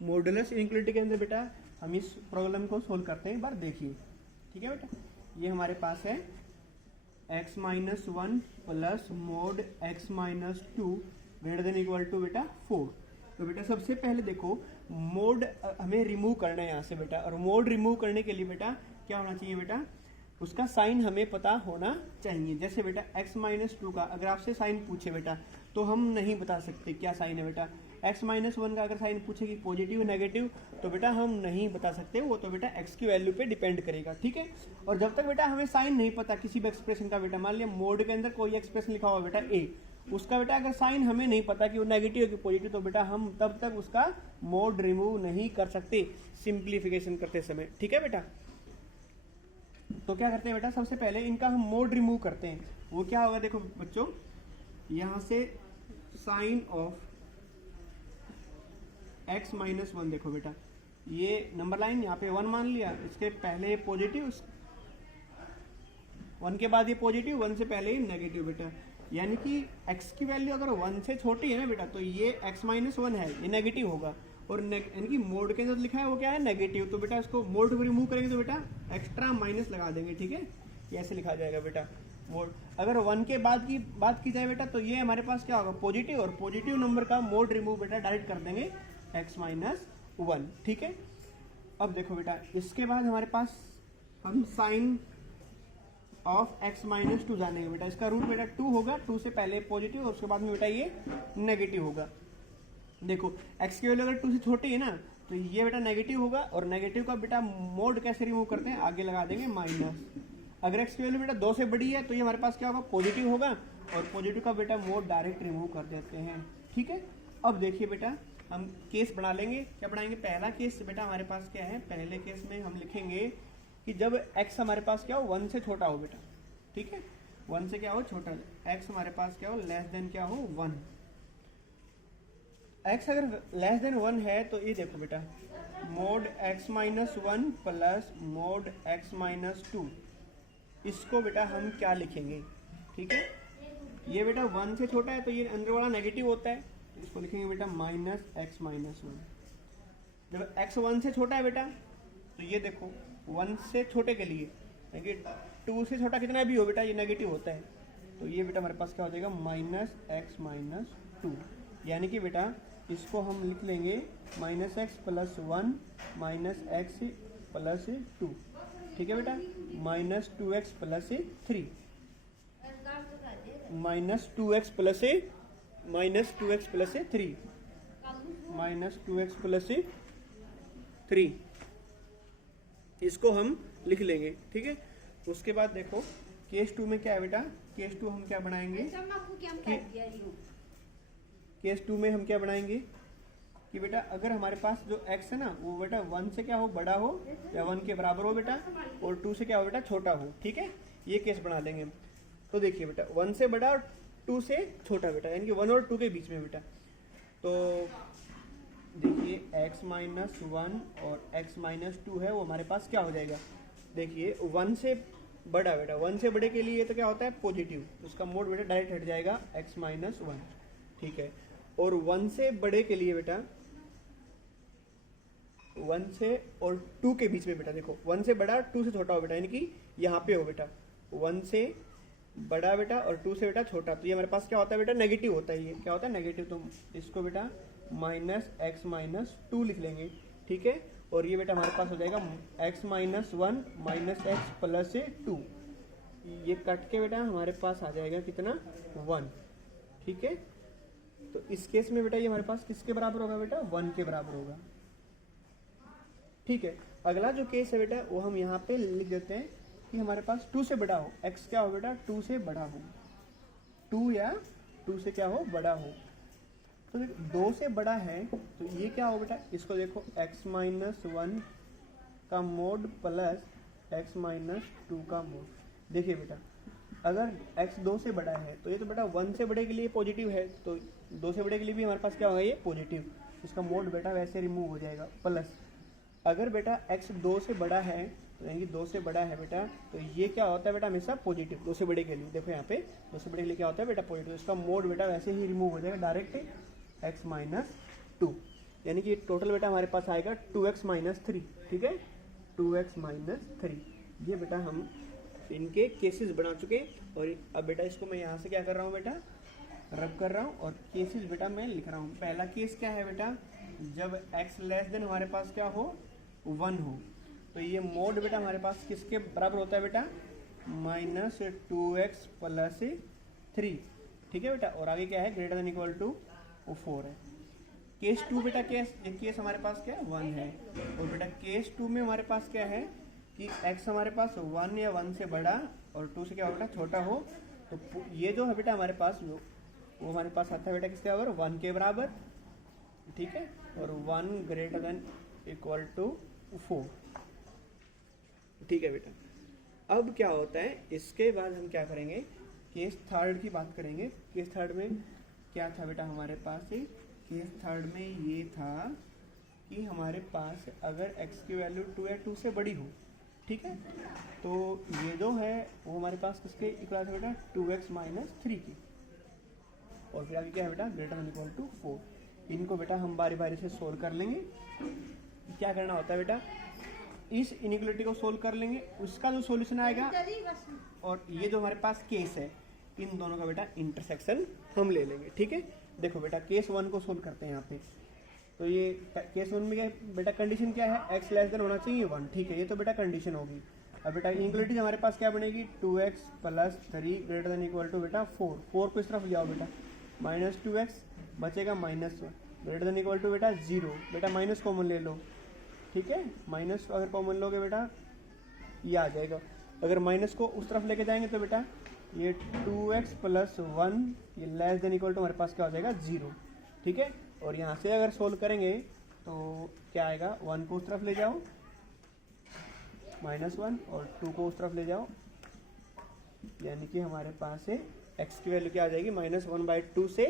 Modulus inequality के अंदर बेटा हम इस प्रॉब्लम को सोल्व करते हैं, एक बार देखिए। ठीक है बेटा, ये हमारे पास है x minus one plus mod x minus two greater than equal to बेटा 4। तो बेटा सबसे पहले देखो मोड हमें रिमूव करना है यहाँ से बेटा, और मोड रिमूव करने के लिए बेटा क्या होना चाहिए बेटा, उसका साइन हमें पता होना चाहिए। जैसे बेटा x माइनस टू का अगर आपसे साइन पूछे बेटा तो हम नहीं बता सकते क्या साइन है बेटा। x माइनस वन का अगर साइन पूछे कि पॉजिटिव नेगेटिव तो बेटा हम नहीं बता सकते, वो तो बेटा x की वैल्यू पे डिपेंड करेगा। ठीक है, और जब तक बेटा हमें साइन नहीं पता किसी भी एक्सप्रेशन का बेटा, मान लिया मोड के अंदर कोई एक्सप्रेशन लिखा हुआ बेटा a, उसका बेटा अगर साइन हमें नहीं पता कि वो नेगेटिव है कि पॉजिटिव, तो बेटा हम तब तक उसका मोड रिमूव नहीं कर सकते सिंप्लीफिकेशन करते समय। ठीक है बेटा, तो क्या करते हैं बेटा, सबसे पहले इनका हम मोड रिमूव करते हैं। वो क्या होगा देखो बच्चों, यहां से sign of x minus one देखो बेटा, ये नंबर लाइन यहाँ पे 1 मान लिया, इसके पहले ये पॉजिटिव, 1 के बाद ये पॉजिटिव, 1 से पहले ये नेगेटिव बेटा। यानी कि x की वैल्यू अगर 1 से छोटी है ना बेटा तो ये x माइनस वन है, ये नेगेटिव होगा। और यानी कि मोड के अंदर लिखा है वो क्या है, नेगेटिव, तो बेटा इसको मोड को रिमूव करेंगे तो बेटा एक्स्ट्रा माइनस लगा देंगे। ठीक है, ये ऐसे लिखा जाएगा बेटा मोड। अगर 1 के बाद की बात की जाए बेटा तो ये हमारे पास क्या होगा, पॉजिटिव, और पॉजिटिव नंबर का मोड रिमूव बेटा डायरेक्ट कर देंगे x माइनस वन। ठीक है, अब देखो बेटा इसके बाद हमारे पास हम sign of x minus two जानेंगे बेटा। इसका रूट बेटा 2 होगा, 2 से पहले पॉजिटिव और उसके बाद में बेटा ये नेगेटिव होगा। देखो x की वैल्यू अगर 2 से छोटी है ना तो ये बेटा नेगेटिव होगा, और नेगेटिव का बेटा मोड कैसे रिमूव करते हैं, आगे लगा देंगे माइनस। अगर x की वैल्यू बेटा 2 से बड़ी है तो ये हमारे पास क्या होगा, पॉजिटिव होगा, और पॉजिटिव का बेटा मोड डायरेक्ट रिमूव कर देते हैं। ठीक है, अब देखिए बेटा हम केस बना लेंगे। क्या बनाएंगे, पहला केस बेटा हमारे पास क्या है, पहले केस में हम लिखेंगे कि जब x हमारे पास क्या हो 1 से छोटा हो बेटा। ठीक है, 1 से क्या हो छोटा, x हमारे पास क्या हो लेस देन क्या हो 1। x अगर लेस देन 1 है तो ये देखो बेटा mode x minus one plus mod x minus to, इसको बेटा हम क्या लिखेंगे। ठीक है, ये बेटा 1 से छोटा है तो ये अंदर वाला नेगेटिव होता है, तो इसको लिखेंगे बेटा माइनस x माइनस वन। जब x 1 से छोटा है बेटा तो ये देखो 1 से छोटे के लिए 2 से छोटा कितना भी हो बेटा ये नेगेटिव होता है, तो ये बेटा हमारे पास क्या हो जाएगा माइनस x माइनस टू। यानी कि बेटा इसको हम लिख लेंगे minus x plus one minus x plus two. ठीक है बेटा, minus 2x plus 3, minus 2x plus 3, minus 2x plus 3, इसको हम लिख लेंगे। ठीक है, उसके बाद देखो केस 2 में क्या है बेटा, केस 2 हम क्या बनाएंगे, केस 2 में हम क्या बनाएंगे कि बेटा अगर हमारे पास जो x है ना वो बेटा 1 से क्या हो बड़ा हो या 1 के बराबर हो बेटा, और 2 से क्या हो बेटा छोटा हो। ठीक है, ये केस बना लेंगे। तो देखिए बेटा 1 से बड़ा और 2 से छोटा बेटा, यानी कि 1 और 2 के बीच में बेटा। तो देखिए x माइनस वन और x माइनस टू है वो हमारे पास क्या हो जाएगा, देखिए 1 से बड़ा बेटा, 1 से बड़े के लिए तो क्या होता है पॉजिटिव, उसका मोड बेटा डायरेक्ट हट जाएगा x माइनस वन। ठीक है, और 1 से बड़े के लिए बेटा 1 से और 2 के बीच में बेटा देखो 1 से बड़ा 2 से छोटा हो बेटा, यानी कि यहाँ पे हो बेटा 1 से बड़ा बेटा और 2 से बेटा छोटा, तो ये हमारे पास क्या होता है बेटा नेगेटिव होता है। ये क्या होता है नेगेटिव, तो इसको बेटा माइनस एक्स माइनस टू लिख लेंगे। ठीक है, और ये बेटा हमारे पास हो जाएगा x minus one minus x plus 2, ये कट के बेटा हमारे पास आ जाएगा कितना 1। ठीक है, तो इस केस में बेटा ये हमारे पास किसके बराबर होगा बेटा 1 के बराबर होगा। ठीक है, अगला जो केस है बेटा वो हम यहाँ पे लिख देते हैं कि हमारे पास 2 से बड़ा हो, x क्या हो बेटा 2 से बड़ा हो, 2 या 2 से क्या हो बड़ा हो। तो 2 से बड़ा है तो ये क्या हो बेटा, इसको देखो x माइनस वन का mode plus x minus to का मोड। देखिए बेटा अगर x 2 से बड़ा है तो ये तो बेटा 1 से बड़े के लिए पॉजिटिव है, तो 2 से बड़े के लिए भी हमारे पास क्या होगा ये पॉजिटिव, इसका मोड बेटा वैसे रिमूव हो जाएगा। प्लस अगर बेटा x 2 से बड़ा है तो यानी कि 2 से बड़ा है बेटा, तो ये क्या होता है बेटा हमेशा पॉजिटिव 2 से बड़े के लिए। देखो यहाँ पे 2 से बड़े के लिए क्या होता है बेटा पॉजिटिव, इसका मोड बेटा वैसे ही रिमूव हो जाएगा डायरेक्ट x माइनस टू। यानी कि टोटल बेटा हमारे पास आएगा 2x माइनस 3, ठीक है, 2x माइनस 3। ये बेटा हम इनके केसेस बना चुके। और अब बेटा इसको मैं यहाँ से क्या कर रहा हूँ बेटा, रब कर रहा हूँ और केसेस बेटा मैं लिख रहा हूँ। पहला केस क्या है बेटा, जब x लेस देन हमारे पास क्या हो, 1 हो, तो ये मोड बेटा हमारे पास किसके बराबर होता है बेटा, माइनस 2x प्लस 3, ठीक है बेटा। और आगे क्या है, ग्रेटर देन इक्वल टू 4 है। केस 2 बेटा केस हमारे पास क्या है, 1 है। और बेटा केस 2 में हमारे पास क्या है कि x हमारे पास 1 या 1 से बड़ा और 2 से क्या हो बेटा, छोटा हो। तो ये जो है बेटा हमारे पास वो हमारे पास आता है बेटा किसके बराबर, 1 के बराबर, ठीक है। और 1 ग्रेटर देन इक्वल टू 4, ठीक है बेटा। अब क्या होता है, इसके बाद हम क्या करेंगे, केस थर्ड की बात करेंगे। केस थर्ड में क्या था बेटा हमारे पास, केस थर्ड में ये था कि हमारे पास अगर x की वैल्यू 2 या 2 से बड़ी हो, ठीक है, तो ये जो है वो हमारे पास किसके इक्वल है बेटा, 2x माइनस 3 की। और फिर आगे क्या है बेटा, ग्रेटर देन इक्वल टू 4। इनको बेटा हम बारी बारी से सोल्व कर लेंगे। क्या करना होता है बेटा, इस इनइक्वालिटी को सोल्व कर लेंगे, उसका जो सॉल्यूशन आएगा, और ये जो हमारे पास केस है, इन दोनों का बेटा इंटरसेक्शन हम ले लेंगे, ठीक है। देखो बेटा केस 1 को सोल्व करते हैं यहाँ पे। तो ये केस 1 में क्या बेटा, कंडीशन क्या है, x लेस देन होना चाहिए 1, ठीक है, ये तो बेटा कंडीशन होगी। अब बेटा इनइक्वालिटी हमारे पास क्या बनेगी, 2x plus 3 greater than equal to बेटा 4 को इस तरफ ले जाओ बेटा, माइनस 2x बचेगा minus 1 greater than equal to बेटा 0, बेटा माइनस कॉमन ले लो, ठीक है। माइनस अगर कॉमन लोगे बेटा ये आ जाएगा। अगर माइनस को उस तरफ लेके जाएंगे तो बेटा ये 2x प्लस 1 ये लेस देन इक्वल टू हमारे पास क्या हो जाएगा, 0, ठीक है। और यहाँ से अगर सोल्व करेंगे तो क्या आएगा, 1 को उस तरफ ले जाओ माइनस 1 और 2 को उस तरफ ले जाओ, यानी कि हमारे पास है x की वैल्यू क्या आ जाएगी, -1/2 से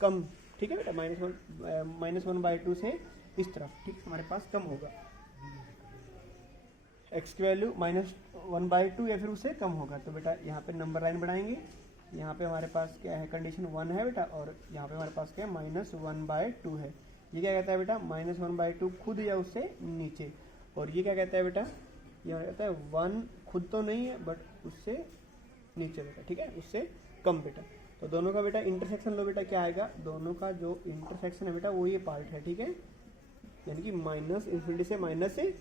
कम, ठीक है बेटा, -1/2 से इस तरफ, ठीक, हमारे पास कम होगा। x की वैल्यू -1/2 या फिर उससे कम होगा। तो बेटा यहाँ पे नंबर लाइन बढ़ाएंगे, यहाँ पे हमारे पास क्या है, कंडीशन 1 है बेटा, और यहाँ पे हमारे पास क्या है, -1/2 है। ये क्या कहता है बेटा, -1/2 खुद या उससे नीचे। और ये क्या कहता है बेटा, ये कहता है 1 खुद तो नहीं है बट उससे नीचे बेटा, ठीक है, उससे कम बेटा। तो दोनों का बेटा इंटरसेक्शन लो बेटा, क्या आएगा, दोनों का जो इंटरसेक्शन है बेटा वो ये पार्ट है, ठीक है, यानी कि -∞ से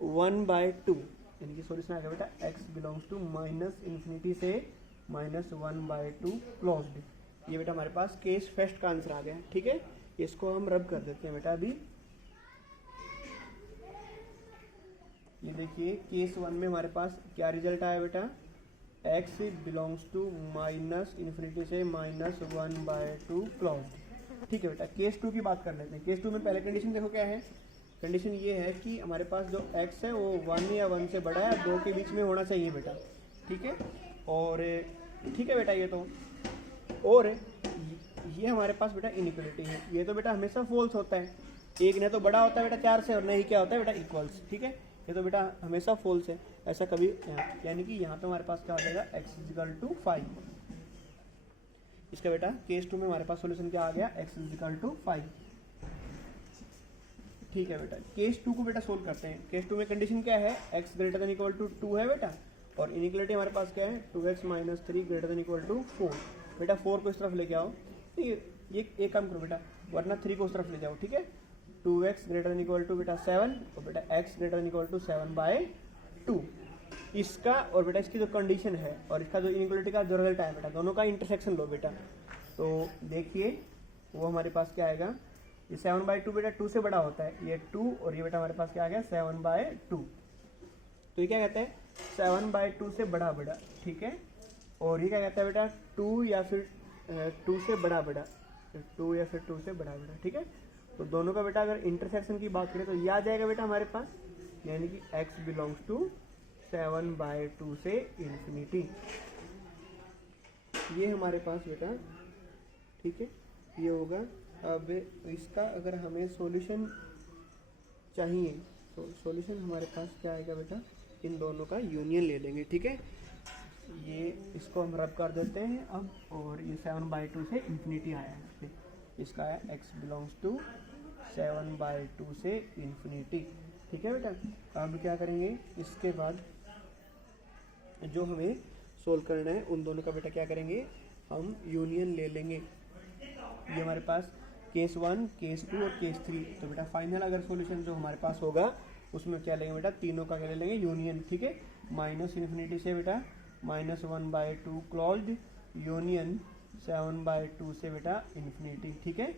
-1/2, यानी कि सॉल्यूशन आएगा बेटा x बिलोंग्स टू -∞ से -1/2 क्लोज्ड। ये बेटा हमारे पास केस फर्स्ट का आंसर आ गया, ठीक है। इसको हम रब कर देते हैं बेटा अभी। ये देखिए केस 1 में हमारे पास क्या रिजल्ट आया बेटा, x बिलोंग्स टू -∞ से -1/2 क्लोज्ड, ठीक है बेटा। केस 2 की बात कर लेते हैं। केस 2 में पहले कंडीशन देखो क्या है, कंडीशन ये है कि हमारे पास जो x है वो 1 या 1 से बड़ा है, 2 के बीच में होना चाहिए बेटा, ठीक है। और ठीक है बेटा, ये तो, और ये हमारे पास बेटा इनइक्वालिटी है, ये तो बेटा हमेशा फॉल्स होता है, एक न तो बड़ा होता है बेटा 4 से और न ही क्या होता है बेटा इक्वल्स, ठीक है। ये तो बेटा हमेशा फॉल्स है, ऐसा कभी, यानी कि यहाँ पे हमारे पास क्या हो जाएगा, x = 5। इसका बेटा केस 2 में हमारे पास सॉल्यूशन क्या आ गया, x = 5, ठीक है बेटा। केस 2 को बेटा सोल्व करते हैं। केस 2 में कंडीशन क्या है, x > 2 है बेटा, और इनइक्वालिटी हमारे पास क्या है, 2x माइनस 3 > 4, बेटा 4 को इस तरफ लेके आओ। ये एक काम करो बेटा, वरना 3 को उस तरफ ले जाओ, ठीक है। 2x > बेटा 7 और बेटा x > 7/2, इसका और बेटा इसकी जो कंडीशन है और इसका जो इनइक्वालिटी का जो रिजल्ट आया बेटा, दोनों का इंटरसेक्शन लो बेटा। तो देखिए वो हमारे पास क्या आएगा, ये 7/2 बेटा 2 से बड़ा होता है, ये 2 और ये बेटा हमारे पास क्या आ गया 7/2। तो ये क्या कहते हैं, 7/2 से बड़ा बड़ा, ठीक है। और ये क्या कहता है बेटा 2 या फिर 2 से बड़ा बड़ा, 2 या फिर 2 से बड़ा बड़ा, ठीक है। तो दोनों का बेटा अगर इंटरसेक्शन की बात करें तो ये आ जाएगा बेटा हमारे पास, यानी कि x बिलोंग्स टू 7/2 से इन्फिनिटी, ये हमारे पास बेटा, ठीक है, ये होगा। अब इसका अगर हमें सॉल्यूशन चाहिए तो सॉल्यूशन हमारे पास क्या आएगा बेटा, इन दोनों का यूनियन ले लेंगे, ठीक है। ये इसको हम रब कर देते हैं अब, और ये 7/2 से इन्फिनिटी आया है यहाँ पे, इसका है x बिलोंग्स टू 7/2 से इन्फिनिटी। ठीक है बेटा। अब क्या करेंगे, इसके बाद जो हमें सोल्व करना है उन दोनों का बेटा क्या करेंगे, हम यूनियन ले लेंगे। ये हमारे पास केस 1, केस 2 और केस 3। तो बेटा फाइनल अगर सॉल्यूशन जो हमारे पास होगा उसमें क्या लेंगे बेटा, तीनों का क्या ले लेंगे, यूनियन। ठीक है, माइनस इन्फिनिटी से बेटा -1/2 क्लोज्ड यूनियन 7/2 से बेटा इन्फिनिटी। ठीक है,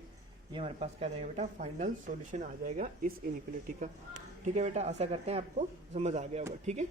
ये हमारे पास क्या जाएगा बेटा, फाइनल सॉल्यूशन आ जाएगा इस इनइक्वालिटी का। ठीक है बेटा, आशा करते हैं आपको समझ आ गया होगा। ठीक है।